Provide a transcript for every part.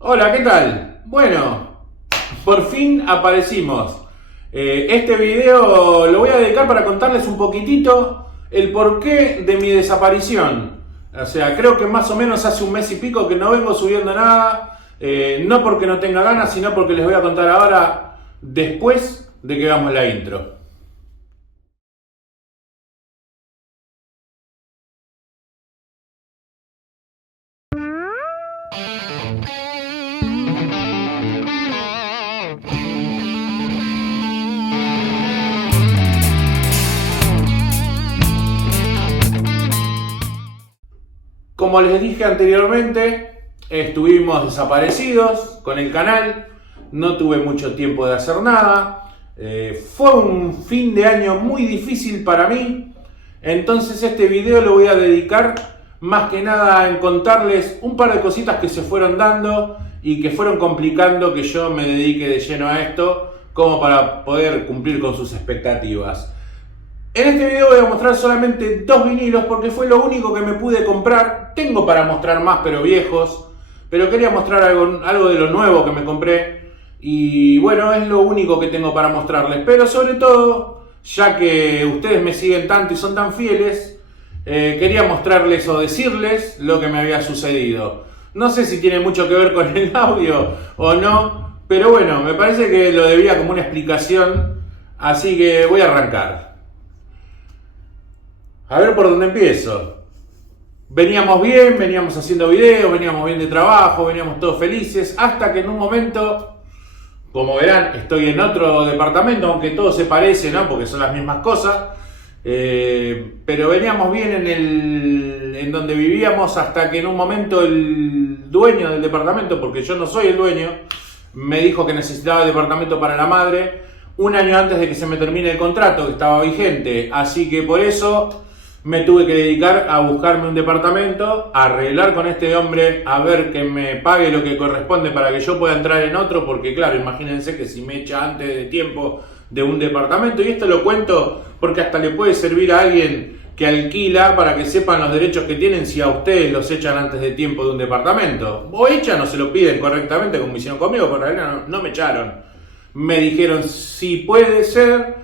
Hola, ¿qué tal? Bueno, por fin aparecimos. Este video lo voy a dedicar para contarles un poquitito el porqué de mi desaparición. O sea, creo que más o menos hace un mes y pico que no vengo subiendo nada. No porque no tenga ganas, sino porque les voy a contar ahora después de que hagamos la intro. Como les dije anteriormente, estuvimos desaparecidos con el canal, no tuve mucho tiempo de hacer nada, fue un fin de año muy difícil para mí, entonces este video lo voy a dedicar más que nada en contarles un par de cositas que se fueron dando y que fueron complicando que yo me dedique de lleno a esto, como para poder cumplir con sus expectativas. En este video voy a mostrar solamente dos vinilos porque fue lo único que me pude comprar. Tengo para mostrar más, pero viejos. Pero quería mostrar algo de lo nuevo que me compré. Y bueno, es lo único que tengo para mostrarles. Pero sobre todo, ya que ustedes me siguen tanto y son tan fieles, quería mostrarles o decirles lo que me había sucedido. No sé si tiene mucho que ver con el audio o no. Pero bueno, me parece que lo debía como una explicación. Así que voy a arrancar. A ver por dónde empiezo. Veníamos bien, veníamos haciendo videos, veníamos bien de trabajo, veníamos todos felices, hasta que en un momento, como verán, estoy en otro departamento, aunque todo se parece, ¿no? Porque son las mismas cosas. Pero veníamos bien en donde vivíamos, hasta que en un momento el dueño del departamento, porque yo no soy el dueño, me dijo que necesitaba el departamento para la madre, un año antes de que se me termine el contrato que estaba vigente. Así que por eso me tuve que dedicar a buscarme un departamento, a arreglar con este hombre, a ver que me pague lo que corresponde para que yo pueda entrar en otro, porque claro, imagínense que si me echa antes de tiempo de un departamento, y esto lo cuento porque hasta le puede servir a alguien que alquila para que sepan los derechos que tienen si a ustedes los echan antes de tiempo de un departamento. O echan o se lo piden correctamente como hicieron conmigo, pero en realidad no me echaron. Me dijeron, si puede ser,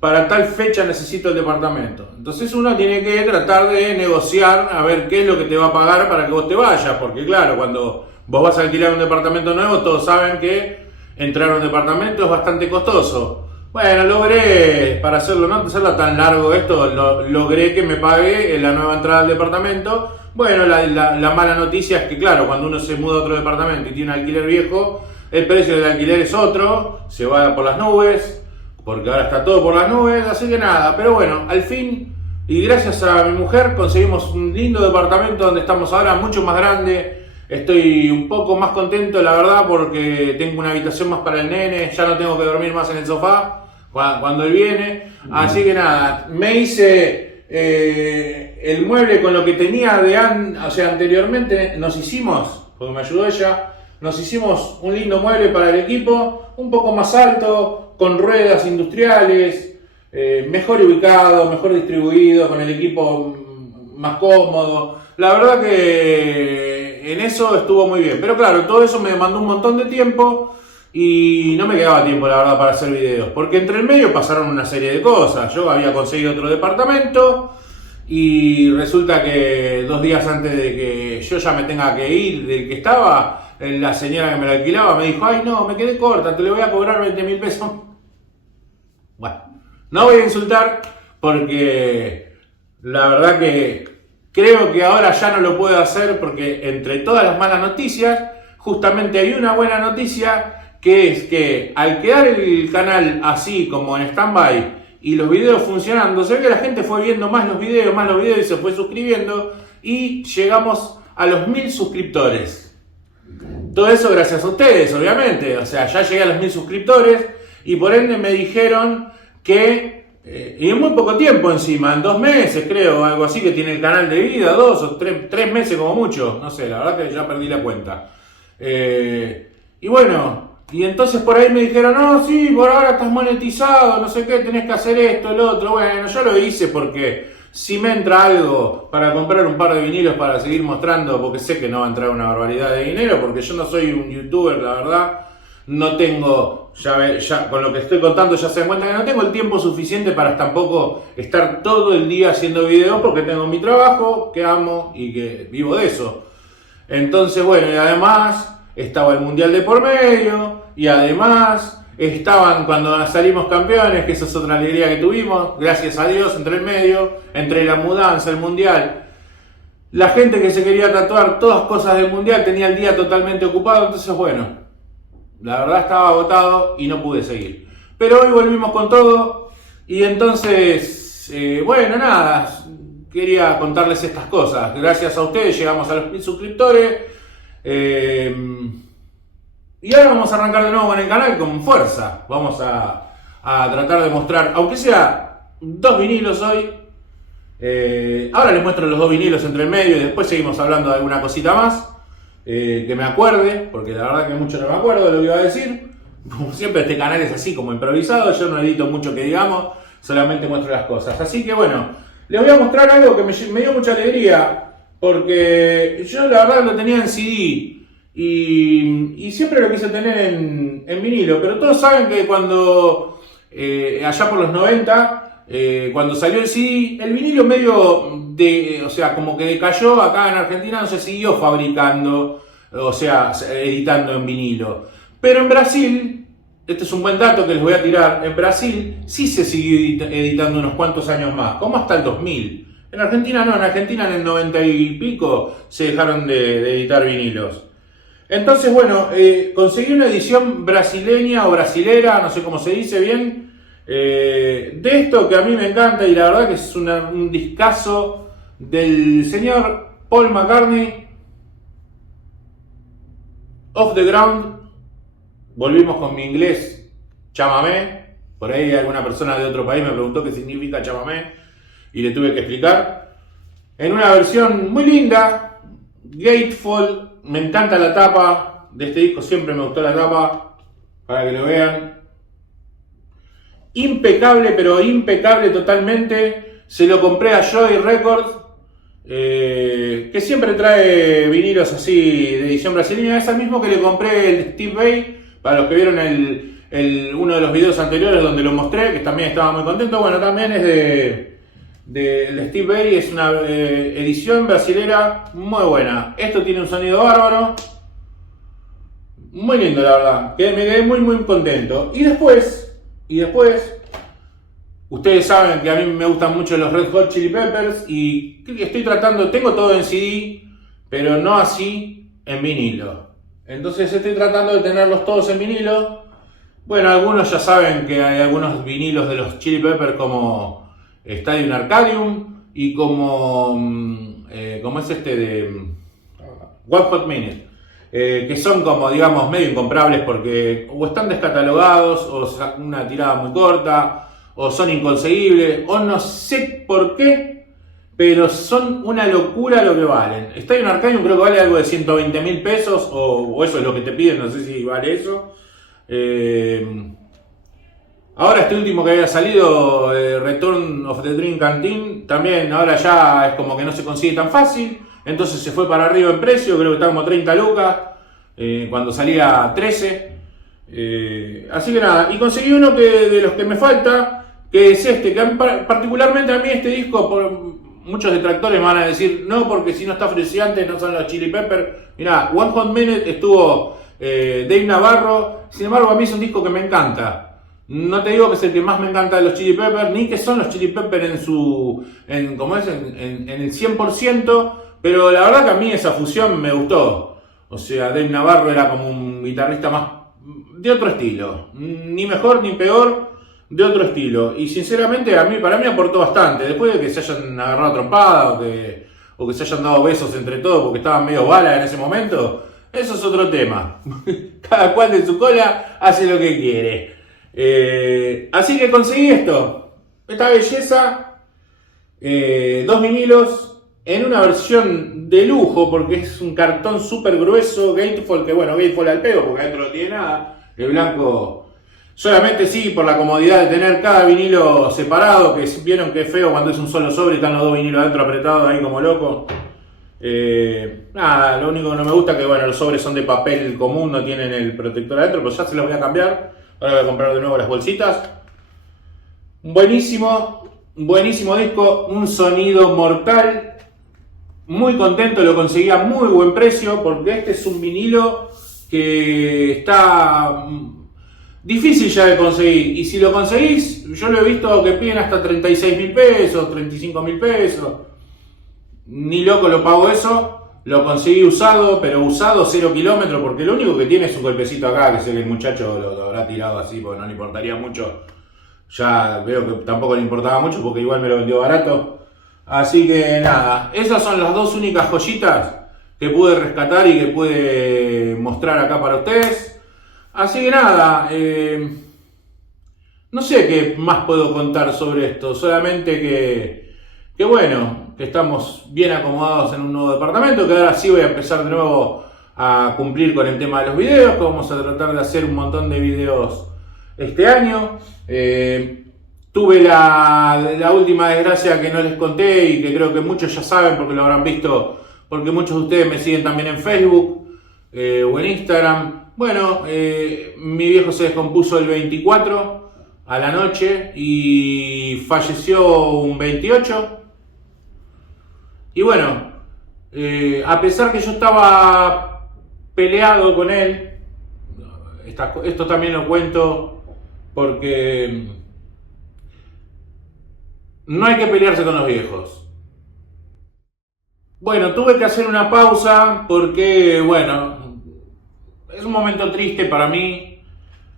para tal fecha necesito el departamento. Entonces uno tiene que tratar de negociar a ver qué es lo que te va a pagar para que vos te vayas, porque claro, cuando vos vas a alquilar un departamento nuevo, todos saben que entrar a un departamento es bastante costoso. Bueno, logré, para hacerlo, no hacerlo tan largo esto, logré que me pague la nueva entrada al departamento. Bueno, la mala noticia es que claro, cuando uno se muda a otro departamento y tiene un alquiler viejo, el precio del alquiler es otro, se va por las nubes, porque ahora está todo por las nubes, así que nada. Pero bueno, al fin, y gracias a mi mujer, conseguimos un lindo departamento donde estamos ahora, mucho más grande. Estoy un poco más contento, la verdad, porque tengo una habitación más para el nene, ya no tengo que dormir más en el sofá cuando él viene. Así que nada, me hice el mueble con lo que tenía anteriormente nos hicimos, porque me ayudó ella. Nos hicimos un lindo mueble para el equipo, un poco más alto, con ruedas industriales, mejor ubicado, mejor distribuido, con el equipo más cómodo. La verdad que en eso estuvo muy bien. Pero claro, todo eso me demandó un montón de tiempo y no me quedaba tiempo, la verdad, para hacer videos. Porque entre el medio pasaron una serie de cosas. Yo había conseguido otro departamento y resulta que 2 días antes de que yo ya me tenga que ir del que estaba, la señora que me lo alquilaba me dijo, ay no, me quedé corta, te le voy a cobrar 20.000 pesos. Bueno, no voy a insultar porque la verdad que creo que ahora ya no lo puedo hacer, porque entre todas las malas noticias, justamente hay una buena noticia, que es que al quedar el canal así como en stand-by y los videos funcionando, se ve que la gente fue viendo más los videos y se fue suscribiendo y llegamos a los 1000 suscriptores. Todo eso gracias a ustedes, obviamente. O sea, ya llegué a los 1000 suscriptores y por ende me dijeron que, y en muy poco tiempo encima, en 2 meses creo, algo así que tiene el canal de vida, 2 o 3 meses como mucho, no sé, la verdad que ya perdí la cuenta. Y bueno, y entonces por ahí me dijeron, no, sí, por ahora estás monetizado, no sé qué, tenés que hacer esto, el otro. Bueno, yo lo hice porque Si me entra algo para comprar un par de vinilos para seguir mostrando, porque sé que no va a entrar una barbaridad de dinero, porque yo no soy un youtuber, la verdad. No tengo, ya con lo que estoy contando ya se dan cuenta que no tengo el tiempo suficiente para tampoco estar todo el día haciendo videos, porque tengo mi trabajo, que amo y que vivo de eso. Entonces, bueno, y además estaba el Mundial de por medio, y además estaban cuando salimos campeones, que esa es otra alegría que tuvimos, gracias a Dios, entre el medio, entre la mudanza, el Mundial. La gente que se quería tatuar todas cosas del Mundial tenía el día totalmente ocupado, entonces bueno, la verdad estaba agotado y no pude seguir. Pero hoy volvimos con todo y entonces, bueno, nada, quería contarles estas cosas. Gracias a ustedes llegamos a los 1000 suscriptores. Y ahora vamos a arrancar de nuevo con el canal con fuerza. Vamos a tratar de mostrar, aunque sea 2 vinilos hoy. Ahora les muestro los 2 vinilos entre el medio y después seguimos hablando de alguna cosita más. Que me acuerde, porque la verdad que mucho no me acuerdo de lo que iba a decir. Como siempre este canal es así como improvisado, yo no edito mucho que digamos, solamente muestro las cosas. Así que bueno, les voy a mostrar algo que me dio mucha alegría, porque yo la verdad lo tenía en CD y siempre lo quise tener en vinilo, pero todos saben que cuando, allá por los 90, cuando salió el CD, el vinilo medio o sea, como que decayó acá en Argentina, no se siguió fabricando, o sea, editando en vinilo. Pero en Brasil, este es un buen dato que les voy a tirar, en Brasil sí se siguió editando unos cuantos años más, como hasta el 2000. En Argentina no, en Argentina en el 90 y pico se dejaron de editar vinilos. Entonces, bueno, conseguí una edición brasileña o brasilera, no sé cómo se dice bien, de esto que a mí me encanta y la verdad que es un discazo del señor Paul McCartney, Off the Ground. Volvimos con mi inglés, chamamé. Por ahí alguna persona de otro país me preguntó qué significa chamamé y le tuve que explicar. En una versión muy linda, Gatefold. Me encanta la tapa de este disco, siempre me gustó la tapa, para que lo vean. Impecable, pero impecable totalmente. Se lo compré a Joy Records, que siempre trae vinilos así de edición brasileña. Es el mismo que le compré el Steve Vai, para los que vieron uno de los videos anteriores donde lo mostré, que también estaba muy contento. Bueno, también es de Steve Vai, es una edición brasilera muy buena. Esto tiene un sonido bárbaro, muy lindo la verdad, que me quedé muy muy contento. Y después, ustedes saben que a mí me gustan mucho los Red Hot Chili Peppers y estoy tratando, tengo todo en CD, pero no así en vinilo. Entonces estoy tratando de tenerlos todos en vinilo. Bueno, algunos ya saben que hay algunos vinilos de los Chili Peppers como Stadium Arcadium y como es este de One Hot Minute, que son como digamos medio incomprables porque o están descatalogados o una tirada muy corta o son inconseguibles o no sé por qué, pero son una locura lo que valen. Stadium Arcadium creo que vale algo de 120.000 pesos o eso es lo que te piden, no sé si vale eso. Ahora este último que había salido, Return of the Dream Canteen, también ahora ya es como que no se consigue tan fácil, entonces se fue para arriba en precio, creo que está como 30 lucas, cuando salía 13. Así que nada, y conseguí uno de los que me falta, que es este, que particularmente a mí este disco, por muchos detractores me van a decir, no, porque si no está Fresiante no son los Chili Peppers. Mirá, One Hot Minute estuvo Dave Navarro, sin embargo a mí es un disco que me encanta. No te digo que es el que más me encanta de los Chili Peppers, ni que son los Chili Peppers en el 100%, pero la verdad que a mí esa fusión me gustó. O sea, Dave Navarro era como un guitarrista más de otro estilo, ni mejor ni peor, de otro estilo. Y sinceramente para mí aportó bastante, después de que se hayan agarrado trompada o que se hayan dado besos entre todos porque estaban medio balas en ese momento, eso es otro tema. Cada cual de su cola hace lo que quiere. Así que conseguí esta belleza, 2 vinilos en una versión de lujo porque es un cartón súper grueso, Gatefold, que bueno, Gatefold al pego porque adentro no tiene nada, el blanco Solamente sí, por la comodidad de tener cada vinilo separado, que vieron que es feo cuando es un solo sobre y están los dos vinilos adentro apretados ahí como locos. Nada, lo único que no me gusta es que bueno, los sobres son de papel común, no tienen el protector adentro, pero ya se los voy a cambiar. Ahora voy a comprar de nuevo las bolsitas. Buenísimo, buenísimo disco, un sonido mortal. Muy contento, lo conseguí a muy buen precio porque este es un vinilo que está difícil ya de conseguir. Y si lo conseguís, yo lo he visto que piden hasta 36.000 pesos, 35.000 pesos. Ni loco lo pago eso. Lo conseguí usado, pero usado 0 kilómetros, porque lo único que tiene es un golpecito acá, que sé que el muchacho lo habrá tirado así, porque no le importaría mucho. Ya veo que tampoco le importaba mucho, porque igual me lo vendió barato. Así que nada, esas son las dos únicas joyitas que pude rescatar y que pude mostrar acá para ustedes. Así que nada, no sé qué más puedo contar sobre esto, solamente que bueno, que estamos bien acomodados en un nuevo departamento, que ahora sí voy a empezar de nuevo a cumplir con el tema de los videos, que vamos a tratar de hacer un montón de videos este año. Tuve la última desgracia que no les conté y que creo que muchos ya saben porque lo habrán visto, porque muchos de ustedes me siguen también en Facebook o en Instagram. Bueno, mi viejo se descompuso el 24 a la noche y falleció un 28. Y bueno, a pesar que yo estaba peleado con él, esto también lo cuento porque no hay que pelearse con los viejos. Bueno, tuve que hacer una pausa porque, bueno, es un momento triste para mí.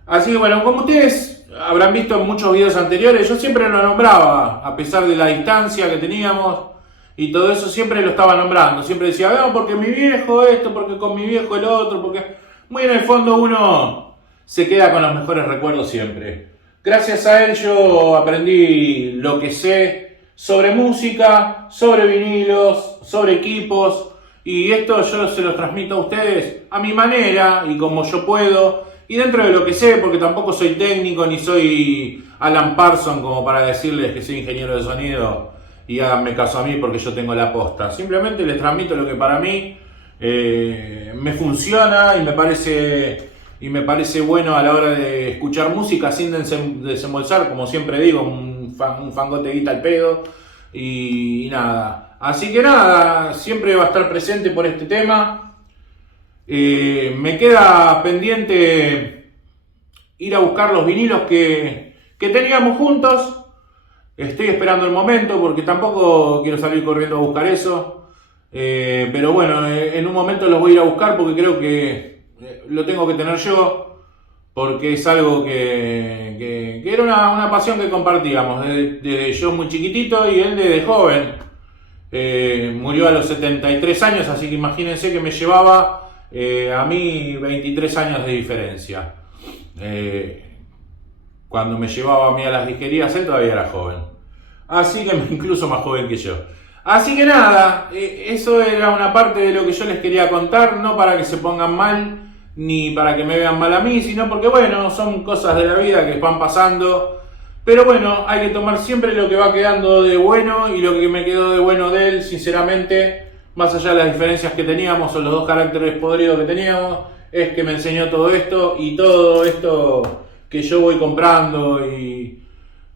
Así que bueno, como ustedes habrán visto en muchos videos anteriores, yo siempre lo nombraba, a pesar de la distancia que teníamos y todo eso, siempre lo estaba nombrando. Siempre decía, veo porque mi viejo esto, porque con mi viejo el otro, porque muy en el fondo uno se queda con los mejores recuerdos siempre. Gracias a él yo aprendí lo que sé sobre música, sobre vinilos, sobre equipos, y esto yo se lo transmito a ustedes a mi manera y como yo puedo y dentro de lo que sé, porque tampoco soy técnico ni soy Alan Parsons como para decirles que soy ingeniero de sonido y háganme caso a mí porque yo tengo la posta. Simplemente les transmito lo que para mí me funciona y me parece bueno a la hora de escuchar música sin desembolsar, como siempre digo, un fangote guita al pedo y nada. Así que nada, siempre va a estar presente por este tema. Me queda pendiente ir a buscar los vinilos que teníamos juntos. Estoy esperando el momento porque tampoco quiero salir corriendo a buscar eso. Pero bueno, en un momento los voy a ir a buscar porque creo que lo tengo que tener yo. Porque es algo que era una pasión que compartíamos. Desde yo muy chiquitito y él desde joven. Murió a los 73 años, así que imagínense que me llevaba a mí 23 años de diferencia. Cuando me llevaba a mí a las disquerías, él todavía era joven. Así que incluso más joven que yo. Así que nada, eso era una parte de lo que yo les quería contar, no para que se pongan mal, ni para que me vean mal a mí, sino porque bueno, son cosas de la vida que van pasando. Pero bueno, hay que tomar siempre lo que va quedando de bueno y lo que me quedó de bueno de él, sinceramente, más allá de las diferencias que teníamos o los dos caracteres podridos que teníamos, es que me enseñó todo esto y todo esto que yo voy comprando y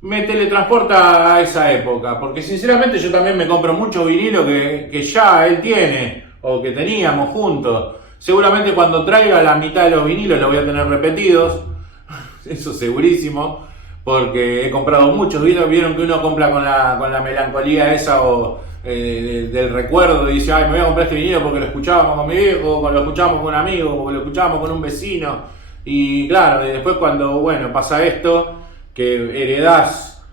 me teletransporta a esa época, porque sinceramente yo también me compro muchos vinilos que ya él tiene o que teníamos juntos. Seguramente cuando traiga la mitad de los vinilos los voy a tener repetidos, eso segurísimo, porque he comprado muchos vinilos. Vieron que uno compra con la melancolía esa o del recuerdo y dice, ay, me voy a comprar este vinilo porque lo escuchábamos con mi viejo, o lo escuchábamos con un amigo, porque lo escuchábamos con un vecino. Y claro, y después cuando, bueno, pasa esto, que heredás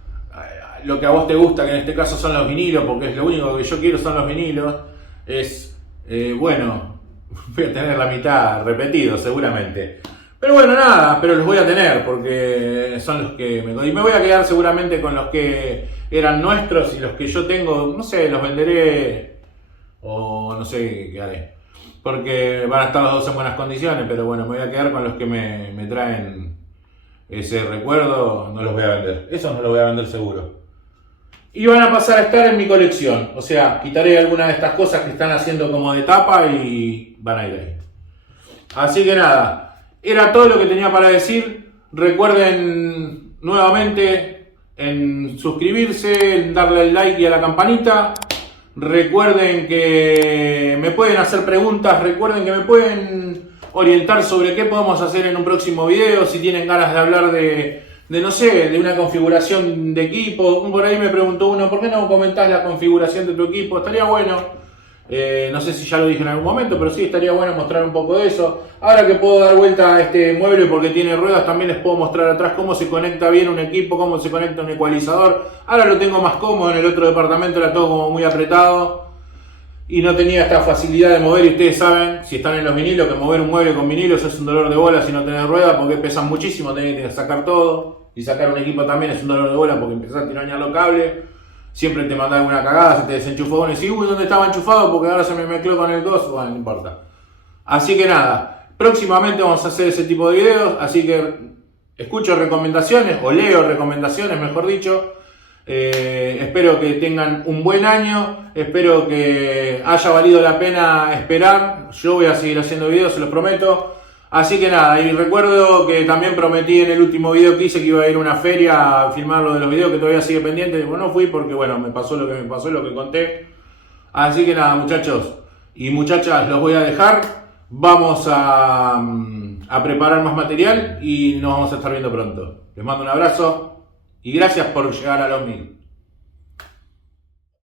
lo que a vos te gusta, que en este caso son los vinilos, porque es lo único que yo quiero son los vinilos, es, bueno, voy a tener la mitad repetidos seguramente. Pero bueno, nada, pero los voy a tener porque son los que y me voy a quedar seguramente con los que eran nuestros y los que yo tengo, no sé, los venderé o no sé qué haré. Porque van a estar los dos en buenas condiciones, pero bueno, me voy a quedar con los que me traen ese recuerdo, no los voy a vender. Esos no los voy a vender seguro. Y van a pasar a estar en mi colección. O sea, quitaré algunas de estas cosas que están haciendo como de tapa y van a ir ahí. Así que nada, era todo lo que tenía para decir. Recuerden nuevamente en suscribirse, en darle al like y a la campanita. Recuerden que me pueden hacer preguntas, recuerden que me pueden orientar sobre qué podemos hacer en un próximo video, si tienen ganas de hablar de no sé, de una configuración de equipo. Por ahí me preguntó uno, ¿por qué no comentás la configuración de tu equipo? Estaría bueno. No sé si ya lo dije en algún momento, pero sí estaría bueno mostrar un poco de eso. Ahora que puedo dar vuelta a este mueble porque tiene ruedas, también les puedo mostrar atrás cómo se conecta bien un equipo, cómo se conecta un ecualizador. Ahora lo tengo más cómodo, en el otro departamento era todo como muy apretado y no tenía esta facilidad de mover. Y ustedes saben, si están en los vinilos, que mover un mueble con vinilos es un dolor de bola si no tenés ruedas, porque pesan muchísimo, tenés que sacar todo. Y sacar un equipo también es un dolor de bola porque empezás a tirar los cables. Siempre te mandan una cagada, se te desenchufó uno y decís, uy, ¿dónde estaba enchufado? Porque ahora se me mezcló con el coso. Bueno, no importa. Así que nada, próximamente vamos a hacer ese tipo de videos, así que escucho recomendaciones, o leo recomendaciones, mejor dicho. Espero que tengan un buen año, espero que haya valido la pena esperar. Yo voy a seguir haciendo videos, se los prometo. Así que nada, y recuerdo que también prometí en el último video que hice que iba a ir a una feria a filmar lo de los videos, que todavía sigue pendiente. Bueno, no fui porque bueno, me pasó lo que me pasó, lo que conté. Así que nada, muchachos y muchachas, los voy a dejar. Vamos a preparar más material y nos vamos a estar viendo pronto. Les mando un abrazo y gracias por llegar a los 1000.